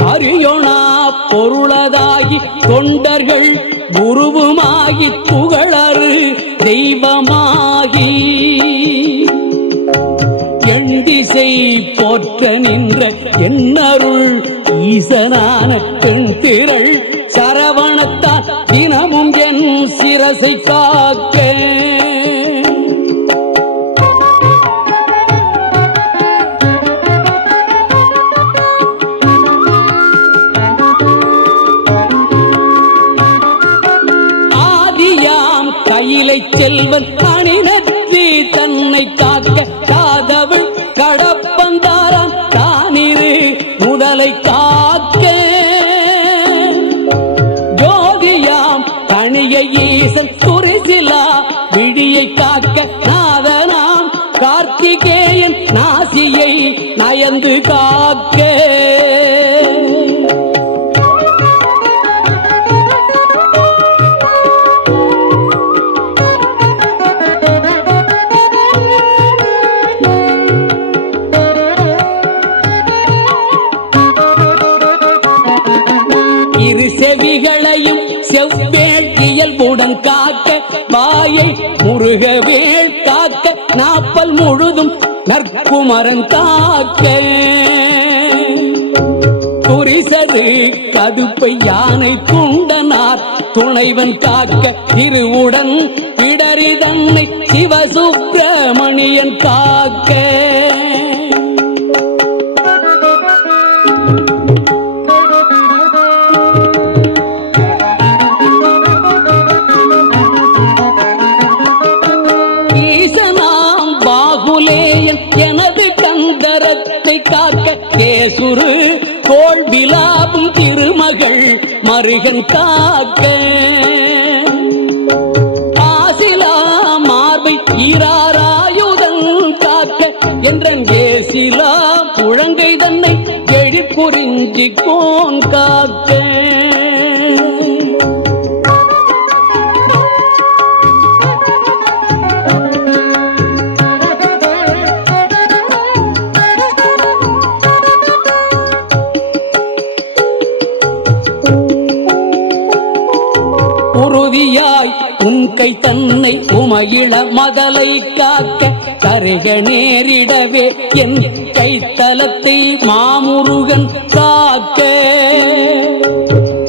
அவனியாகி பொருளதாகி தொண்டர்கள் குருவுமாகி புகழறு தெய்வமாகி. எண்டிசை போற்ற நின்ற எண்ணருள் ஈசனான பெண் திரள் சரவணத்தால் தினமும் என் சிரசை காக்க காதவள் முருகவே காக்க நாப்பல் முழுதும் நற்குமரன் காக்க. துரிசது கதுப்பை யானை குண்டனார் துணைவன் காக்க திருவுடன் பிடரி தன்னை சிவசுப்பிரமணியன் காக்க. மருகன் காக்க. ஆசிலா மார்பை ஈராராயுதன் காக்க. என்றன் ஏசிலா புழங்கை தன்னை எழி கோன் காக்க. கருக நேரிடவே என் கைத்தலத்தை மாமுருகன் காக்க.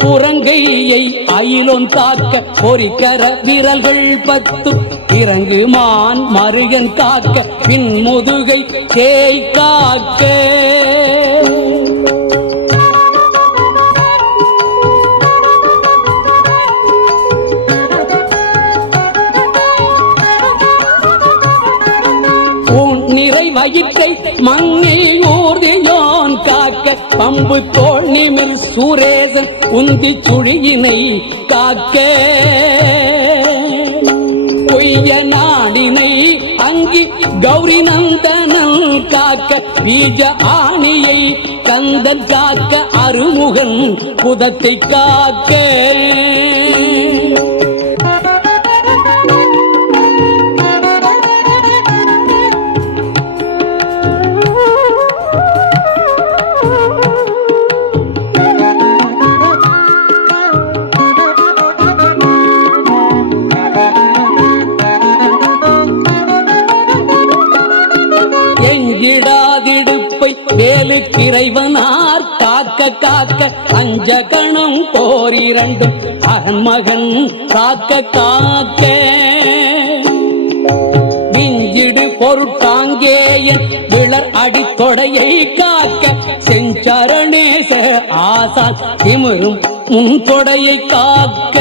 புறங்கையை அயிலொன் தாக்க பொறிக்கர விரல்கள் பத்து. இறங்குமான் மருகன் காக்க பின் முதுகை தேய் காக்க அம்பு தோல் நிமிர் சூரேசன் உந்தி சுழியினை காக்க. பொய்ய நாடினை அங்கி கௌரி நந்தனன் காக்க. பீஜ ஆணியை கந்தன் காக்க அருமுகன் புதத்தை காக்க. அஞ்ச கணம் போரிரண்டும் அகன்மகன் காக்க காக்க. விஞ்சிடு பொருட்டாங்கேயன் விளர் அடித்தொடையை காக்க. செஞ்சரணேச ஆசான். திமிரும் முன் தொடையை காக்க.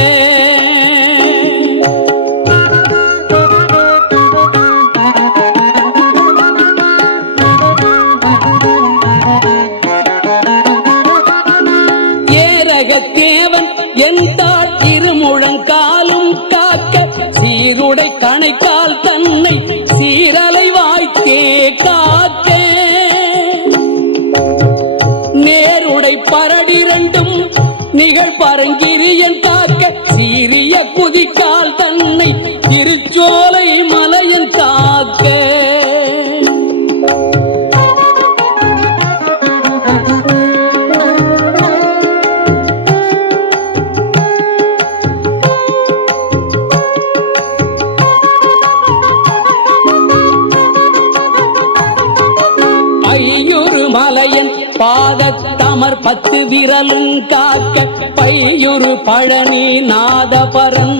காக்க பையுறு பழனி நாதபரன்.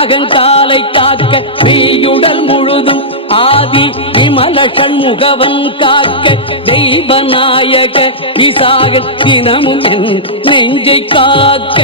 அகங்காலை காக்க பெய்யுடல் முழுதும் ஆதி விமல முகவன் காக்க தெய்வநாயக விசாக தினமும் என் நெஞ்சை காக்க.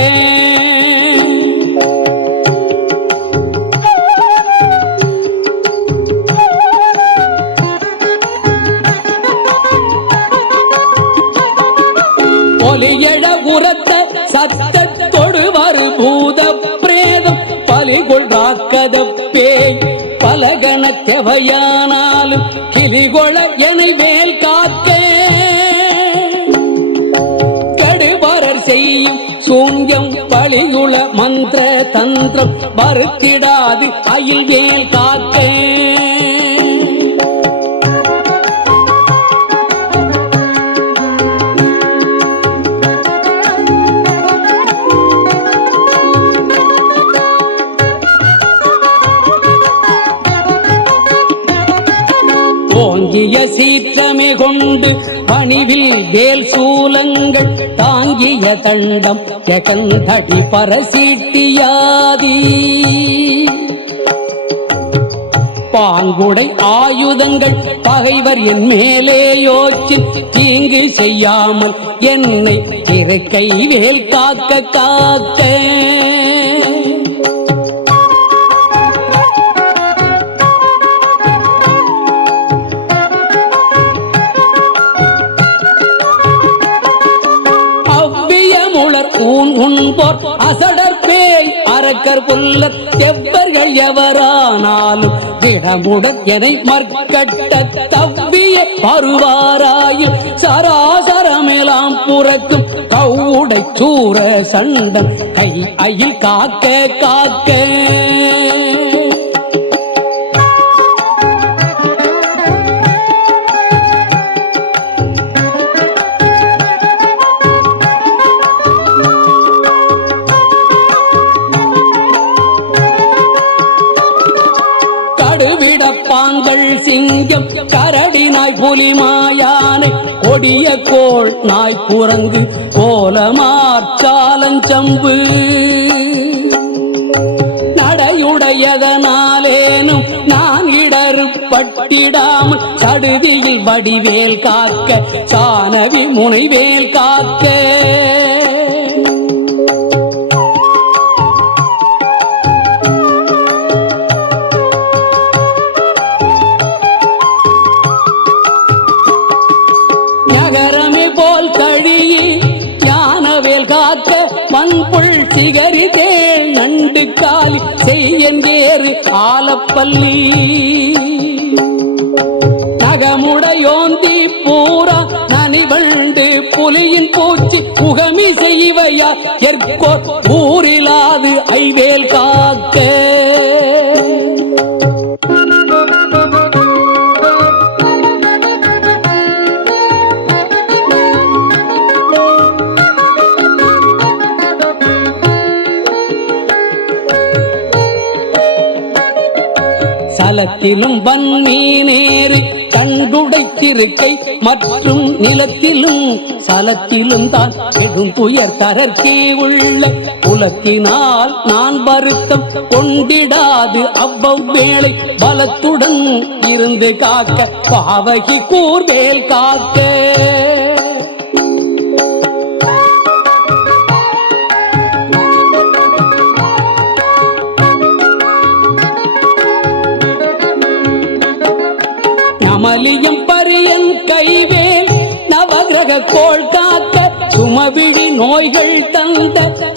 சத்தத்தொடு வரு பூத பிரேதம் பலிகொள் ராக்கத பேய். பலகண தெவையானாலும் கிளிகொள என மேல் காக்க. கடுவாரர் செய்யும் சூன்யம் பழியுள மந்திர தந்திரம் வருத்திடாது அயில் மேல் காக்க தாங்கிய தண்டம் ஜெகந்தடி பரசீட்டியாதி. பாங்குடை ஆயுதங்கள் பகைவர் என் மேலே யோச்சி தீங்கு செய்யாமல் என்னை இருக்கை வேல் காக்க காக்க. சொல்ல புல்லர் எவரானாலும் திடமுடன் எனை மற்கட்ட தவ்விய பருவாராயில் சராசரமெலாம் புறக்கும் கவுடை சூர சண்டம் கை அயில் காக்க காக்க. சிங்கம் கரடி நாய் புலி மாயானை கொடிய கோள் நாய் குரங்கு கோலமாற்றாலஞ்சம்பு நடையுடையதனாலேனும் நான் இடறு பட்டிடாமல் சடுதியில் வடிவேல் காக்க சானவி முனைவேல் காக்க. மண்புள் நண்டு காலி செய்யேறு ஆலப்பள்ளி நகமுடையோந்தி பூரா நனிவண்டு புலியின் பூச்சி புகமி செய்வையா எற்கோ ஊரிலா சலத்திலும் வன்மீனேறு கண்டுடைத்திருக்கை மற்றும் நிலத்திலும் சலத்திலும் தான் பெரும் துயர் கரற்கே உள்ள குலத்தினால் நான் வருத்தம் கொண்டிடாது அவ்வளை பலத்துடன் இருந்து காக்க பாவகி கூர்வேல் காக்க.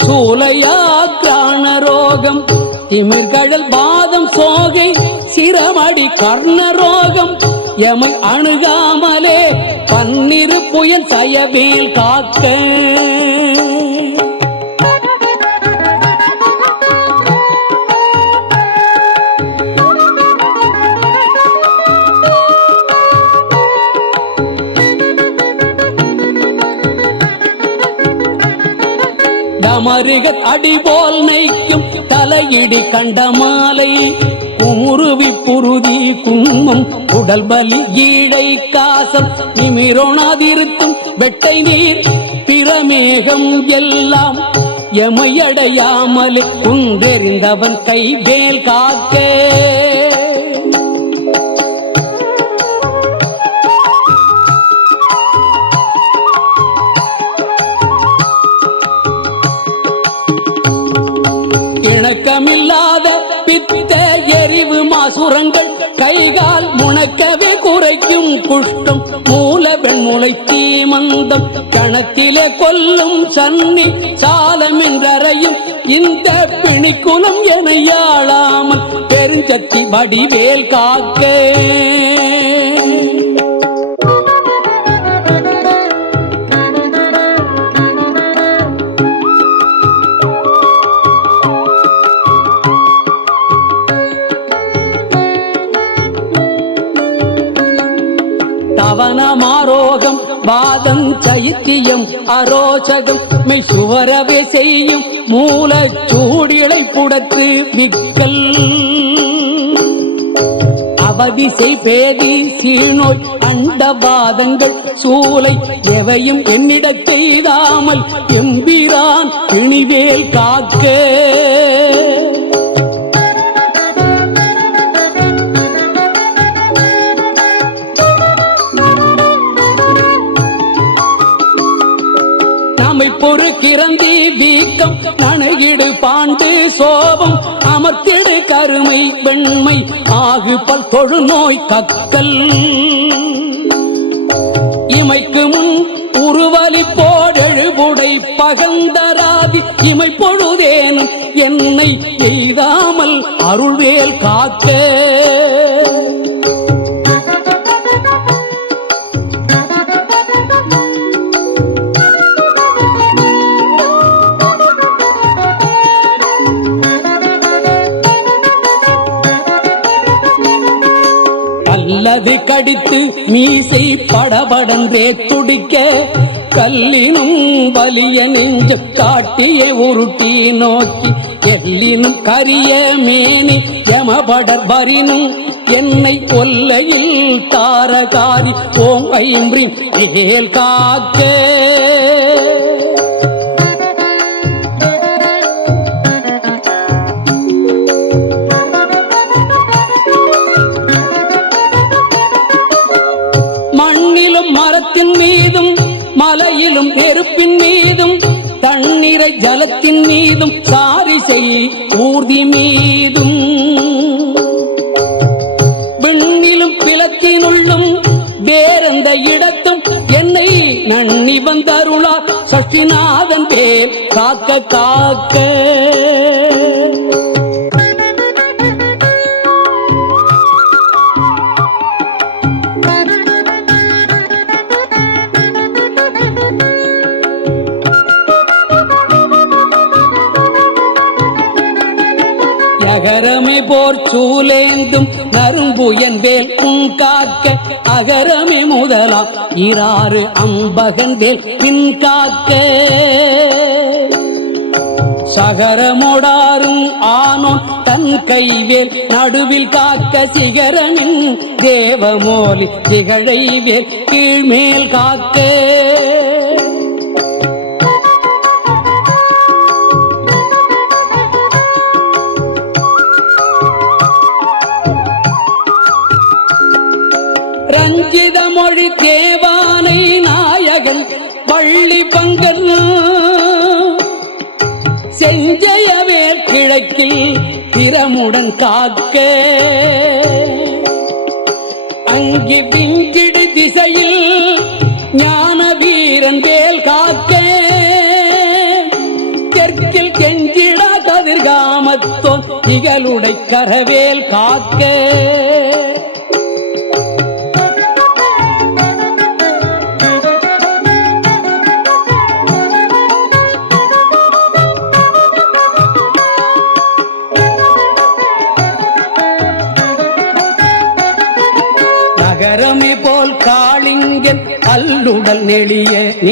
சூலையா சூலையாக்ரான ரோகம் திமிர்கழல் பாதம் சோகை சிரமடி கர்ண ரோகம் எமை அணுகாமலே பன்னிரு புயன் சயவேல் காக்க தமருக அடிபோல் நைக்கும் தலையிடி கண்ட மாலை. குமுருவி புருதி குன்மம் உடல் பலி ஈழை காசம் நிமிரோணாதிருத்தும் வெட்டை நீர். பிரமேகம் எல்லாம் எமையடையாமல் குன்றெறிந்தவன் கைவேல் காக்கே. சொந்தம் கணத்திலே கொல்லும் சன்னி சாலமின்றறையும் இந்த பிணிக்குலம் என யாழாமல் பெருஞ்சக்தி வடிவேல் காக்கே. வாதம் சைத்தியம் அரோச்சகம் மெய் சுவரவே செய்யும் மூலச்சூடிகளை புடத்து மிக்கல் அவதிசை பேதி சீநோய் அண்டவாதங்கள் சூளை எவையும் என்னிடத் செய்தாமல் எம்பிரான் இனிவேல் காக்க. சோபம் அமர்த்திடு கருமை வெண்மை ஆகு பல் தொழுநோய் கக்கல் இமைக்கு முன் உருவலி போடெழுபுடை பகந்தராதி இமை பொழுதேனும் என்னை எய்தாமல் அருள்வேல் காக்க. அல்லது கடித்து மீசை படபடந்தே துடிக்க கல்லினும் வலிய நெஞ்ச காட்டிய உருட்டி நோக்கி எல்லினும் கரிய மேனி யமபடர் வரினும் என்னை கொல்லையில் தாரகாரி ஓம் ஐம்ரி ஏல் காக்க. மலையிலும் நெருப்பின் மீதும் தண்ணீரை ஜலத்தின் மீதும் சாரிசை ஊர்தி மீதும். விண்ணிலும் பிளத்தினுள்ளும் வேறெந்த இடத்தும் என்னை நன்னி வந்தருளார் சஷ்டிநாதன் பேர் காக்க காக்க. முதலாம் இராறு அம்பகன் வேல் பின் காக்க சகரமோடாரும் ஆனோன் தன் கைவேல் நடுவில் காக்க சிகரனின் தேவமோலி திகழைவேல் கீழ்மேல் காக்க. தேவானை நாயகன் பள்ளி பங்கன். செஞ்சயவே கிழக்கில் திறமுடன் காக்க. அங்கி பிஞ்சிடு திசையில் ஞான வீரன் வேல் காக்க. தெற்கில் கெஞ்சிட கதிர்காமத்தோன் இகளுடை கரவேல் காக்க.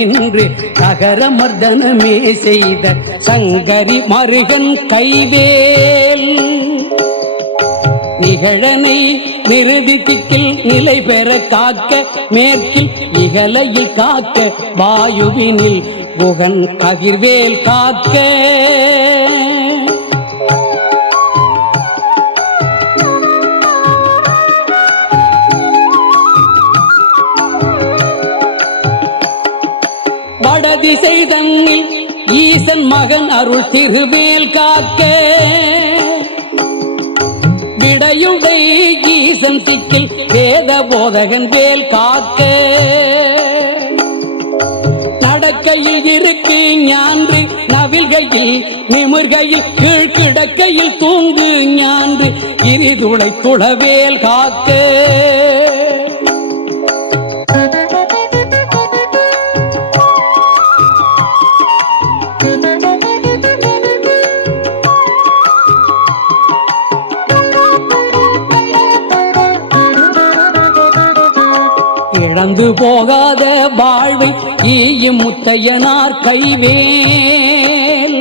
நின்று தகர மர்தனமே செய்த சங்கரி மருகன் கைவேல். நிகழனை நிறுதிக்கில் நிலை பெற காக்க மேற்கில் இகலையில் காக்க வாயுவினில் புகன் கதிர்வேல் காக்க. ஈசன் மகன் அருள் திருவேல் காக்க. விடையுடை ஈசன் சிக்கில் வேத போதகன் வேல் காக்க. நடக்கையில் இருக்கு ஞான்று நவில்கையில் நிமிர்கையில் கீழ் கிடக்கையில் தூங்கு ஞான்று இரிதுளை துளவேல் காக்க. இழந்து போகாத வாழ்வை ஈயும் முத்தையனார் கைவேல்.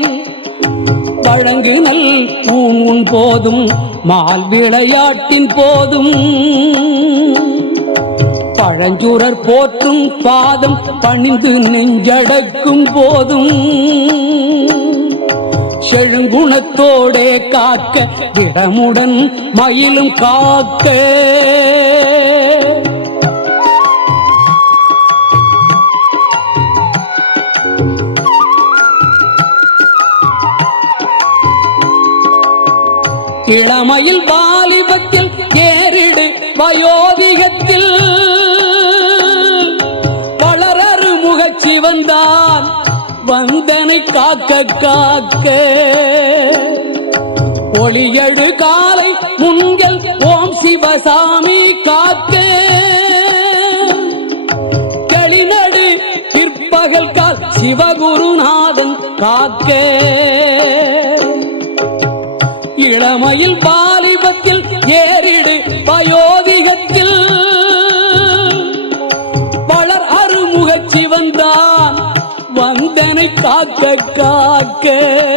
வழங்கு நல் ஊன் போதும் மால் விளையாட்டின் போதும். பழஞ்சூரர் போற்றும் பாதம் பணிந்து நெஞ்சடக்கும் போதும். செழுங்குணத்தோடே காக்க திடமுடன் மயிலும் காக்க. இளமையில் வாலிபத்தில் ஏறிடு வயோதிகத்தில். வளரறு முகச்சி வந்தான் வந்தனை காக்க காக்க. ஒளியடு காலை முன்கள் ஓம் சிவசாமி காத்தே களிநடு பிற்பகல் கால் சிவகுருநாதன் காக்கே. இளமையில் வாலிபத்தில் ஏறிடு வயோதிகத்தில். வளர் அருமுகச்சி வந்தான் வந்தனை காக்க காக்க.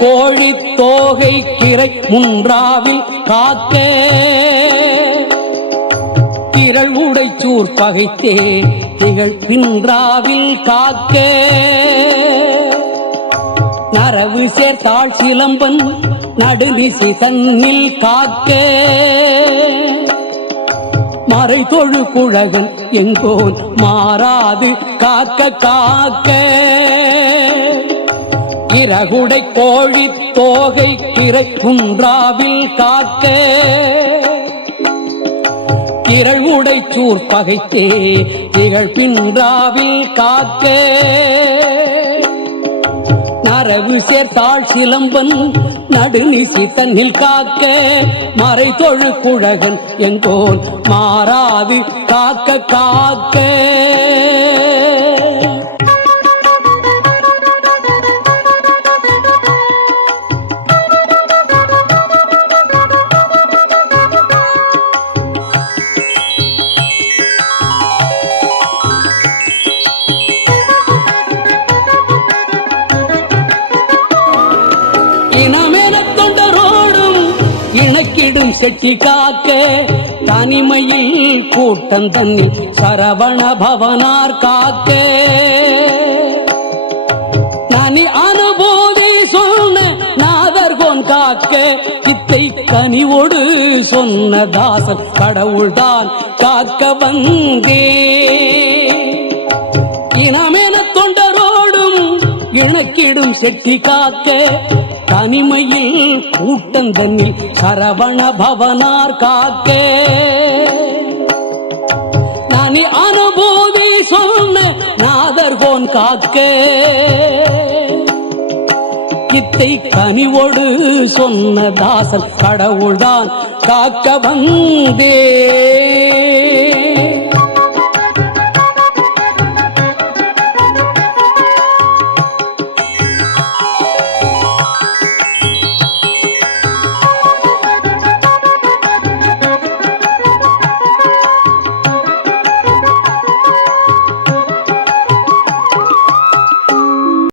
கோழி தோகை கிரை முன்றாவில் காக்க திரள் உடைச்சூர் பகைத்தே திகழ் பின்றாவில் காக்க நரவு சேர்த்தாள் சிலம்பன் நடுநிசி தன்னில் காக்க மறை தொழு குழகன் எங்கோன் மாறாது காக்க காக்க. இறகுடை கோழி தோகை கிரை குன்றாவில் காத்தே. திரள் உடை சூர் பகைத்தே திகழ் பின்றாவில் காக்க நரவு சேர்த்தாள் சிலம்பன் நடுநிசி தன்னில் காக்க மறை தொழு குழகன் எங்கோல் மாறாது காக்க காக்க செட்டி காக்க தனிமையில் கூட்டம் தண்ணி சரவண பவனார் காக்க. நனி அனுபூதி சொன்ன நாதர் கொன் காக்க. இத்தை கனிவோடு சொன்ன தாசன் கடவுள்தான் காக்க வந்தே இனமென தொண்டரோடும் இணக்கிடும் செட்டி காக்க. தனிமையில் கூட்டம் சரவண பவனார் காக்கே. நனி அனுபூதி சொன்ன நாதர்கோன் காக்கே. கித்தை கனிவோடு சொன்ன தாசன் கடவுள்தான் காக்க வந்தே.